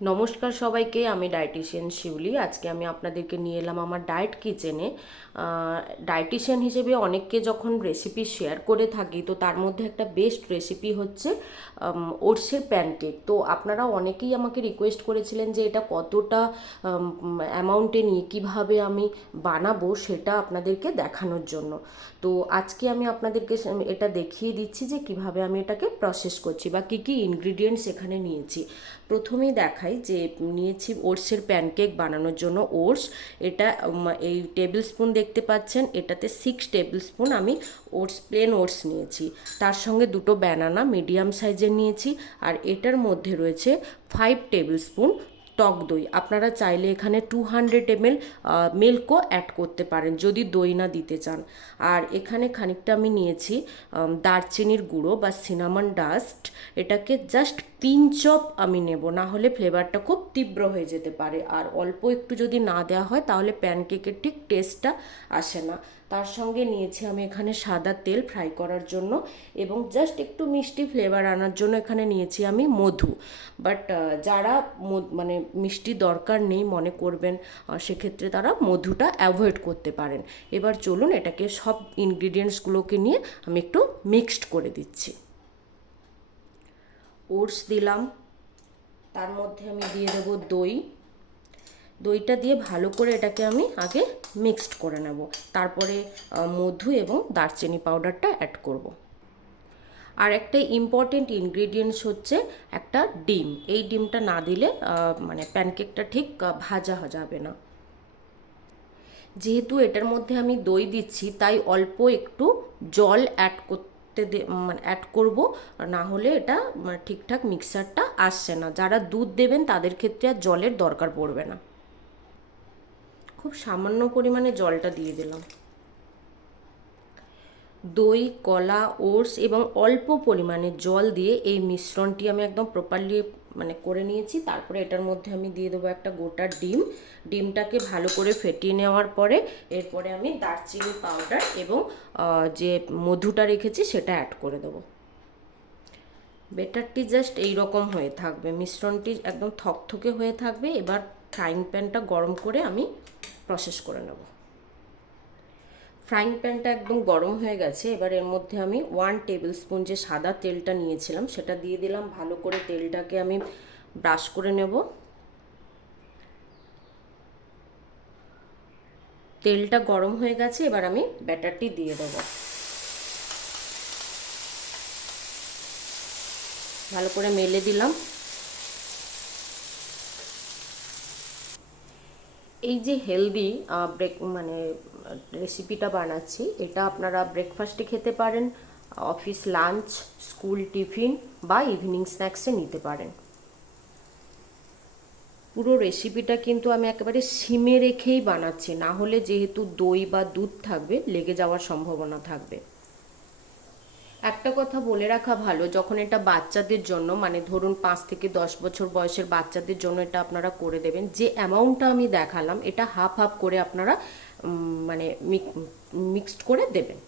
নমস্কার সবাইকে, আমি ডায়েটিশিয়ান শিউলি। আজকে আমি আপনাদেরকে নিয়ে এলাম আমার ডায়েট কিচেনে। ডায়েটিশিয়ান হিসেবে অনেককে যখন রেসিপি শেয়ার করে থাকি, তো তার মধ্যে একটা বেস্ট রেসিপি হচ্ছে ওটসের প্যানকেক। তো আপনারা অনেকেই আমাকে রিকোয়েস্ট করেছিলেন যে এটা কতটা অ্যামাউন্টে নিয়ে কিভাবে আমি বানাবো সেটা আপনাদেরকে দেখানোর জন্য। তো আজকে আমি আপনাদেরকে এটা দেখিয়ে দিচ্ছি যে কিভাবে আমি এটাকে প্রসেস করছি বা কী কী ইনগ্রিডিয়েন্টস এখানে নিয়েছি। প্রথমেই দেখাই যে নিয়েছি ওটসের প্যানকেক বানানোর জন্য ওটস। এটা এই টেবিল স্পুন দেখতে পাচ্ছেন, এটাতে 6 টেবিল স্পুন আমি ওটস, প্লেন ওটস নিয়েছি। তার সঙ্গে দুটো ব্যানানা মিডিয়াম সাইজের নিয়েছি। আর এটার মধ্যে রয়েছে 5 টেবিল স্পুন টক দই। আপনারা চাইলে এখানে 200 ml মিল্কও অ্যাড করতে পারেন যদি দই না দিতে চান। আর এখানে খানিকটা আমি নিয়েছি দারচিনির গুঁড়ো বা সিনামন ডাস্ট। এটাকে জাস্ট পিঞ্চ অফ আমি নেব, না হলে ফ্লেভারটা খুব তীব্র হয়ে যেতে পারে। আর অল্প একটু যদি না দেওয়া হয় তাহলে প্যানকেকের ঠিক টেস্টটা আসে না। তার সঙ্গে নিয়েছি আমি এখানে সাদা তেল ফ্রাই করার জন্য, এবং জাস্ট একটু মিষ্টি ফ্লেভার আনার জন্য এখানে নিয়েছি আমি মধু। বাট যারা মানে মিষ্টি দরকার নেই মনে করবেন, সেক্ষেত্রে তারা মধুটা অ্যাভয়েড করতে পারেন। এবার চলুন এটাকে সব ইনগ্রিডিয়েন্টসগুলোকে নিয়ে আমি একটু মিক্সড করে দিচ্ছি। ওটস দিলাম, তার মধ্যে আমি দিয়ে দেবো দই। দইটা দিয়ে ভালো করে এটাকে আমি আগে মিক্সড করে নেব, তারপরে মধু এবং দারচিনি পাউডারটা অ্যাড করব। আর একটা ইম্পর্টেন্ট ইনগ্রিডিয়েন্টস হচ্ছে একটা ডিম। এই ডিমটা না দিলে মানে প্যানকেকটা ঠিক ভাজা যাবে না। যেহেতু এটার মধ্যে আমি দই দিচ্ছি, তাই অল্প একটু জল অ্যাড করতে মানে অ্যাড করব, না হলে এটা ঠিকঠাক মিক্সারটা আসছে না। যারা দুধ দেবেন তাদের ক্ষেত্রে আর জলের দরকার পড়বে না। খুব সামান্য পরিমাণে জলটা দিয়ে দিলাম। দই, কলা, ওটস এবং অল্প পরিমাণে জল দিয়ে এই মিশ্রণটি আমি একদম প্রপারলি মানে করে নিয়েছি। তারপরে এটার মধ্যে আমি দিয়ে দেবো একটা গোটা ডিম। ডিমটাকে ভালো করে ফেটিয়ে নেওয়ার পরে এরপরে আমি দারচিনি পাউডার এবং যে মধুটা রেখেছি সেটা অ্যাড করে দেবো। বেটারটি জাস্ট এই রকম হয়ে থাকবে, মিশ্রণটি একদম থকথকে হয়ে থাকবে। এবার ফ্রাইং প্যানটা গরম করে আমি প্রসেস করে নেব। ফ্রাইং প্যানটা একদম গরম হয়ে গেছে। এবার এর মধ্যে আমি 1 টেবিল স্পুন যে সাদা তেলটা নিয়েছিলাম সেটা দিয়ে দিলাম। ভালো করে তেলটাকে আমি ব্রাশ করে নেব। তেলটা গরম হয়ে গেছে, এবার আমি ব্যাটারটি দিয়ে দেব। ভালো করে মেলে দিলাম। এই যে হেলদি মানে রেসিপিটা বানাচ্ছি, এটা আপনারা ব্রেকফাস্টে খেতে পারেন, অফিস লাঞ্চ, স্কুল টিফিন বা ইভিনিং স্ন্যাক্সে নিতে পারেন। পুরো রেসিপিটা কিন্তু আমি একেবারে সিমে রেখেই বানাচ্ছি, না হলে যেহেতু দই বা দুধ থাকবে লেগে যাওয়ার সম্ভাবনা থাকবে। একটা কথা বলে রাখা ভালো, যখন এটা বাচ্চাদের জন্য মানে ধরুন 5 থেকে 10 বছর বয়সের বাচ্চাদের জন্য এটা আপনারা করে দেবেন, যে অ্যামাউন্টটা আমি দেখালাম এটা হাফ হাফ করে আপনারা মানে মিক্সড করে দেবেন।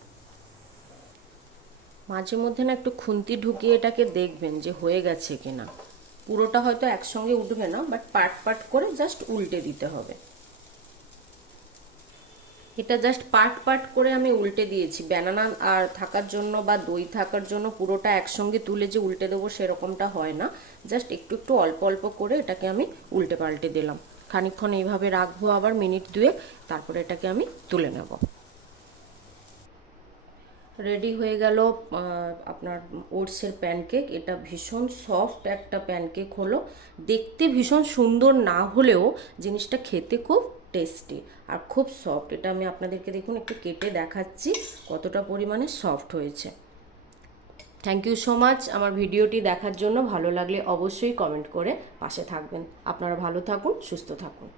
মাঝে মধ্যে না একটু খুন্তি ঢুকিয়ে এটাকে দেখবেন যে হয়ে গেছে কিনা। পুরোটা হয়তো একসঙ্গে উঠবে না, বাট পার্ট পার্ট করে জাস্ট উল্টে দিতে হবে। এটা জাস্ট পার্ট পার্ট করে আমি উল্টে দিয়েছি। ব্যানানা আর থাকার জন্য বা দই থাকার জন্য পুরোটা একসঙ্গে তুলে যে উল্টে দেবো সেরকমটা হয় না। জাস্ট একটু একটু অল্প অল্প করে এটাকে আমি উল্টে পাল্টে দিলাম। খানিকক্ষণ এইভাবে রাখবো, আবার মিনিট 2, তারপরে এটাকে আমি তুলে নেব। রেডি হয়ে গেল আপনার ওটসের প্যানকেক। এটা ভীষণ সফট একটা প্যানকেক হলো। দেখতে ভীষণ সুন্দর না হলেও জিনিসটা খেতে খুব টেস্টি আর খুব সফট। এটা আমি আপনাদেরকে দেখুন একটু কেটে দেখাচ্ছি কতটা পরিমাণে সফট হয়েছে। থ্যাংক ইউ সো মাচ আমার ভিডিওটি দেখার জন্য। ভালো লাগলে অবশ্যই কমেন্ট করে পাশে থাকবেন। আপনারা ভালো থাকুন, সুস্থ থাকুন।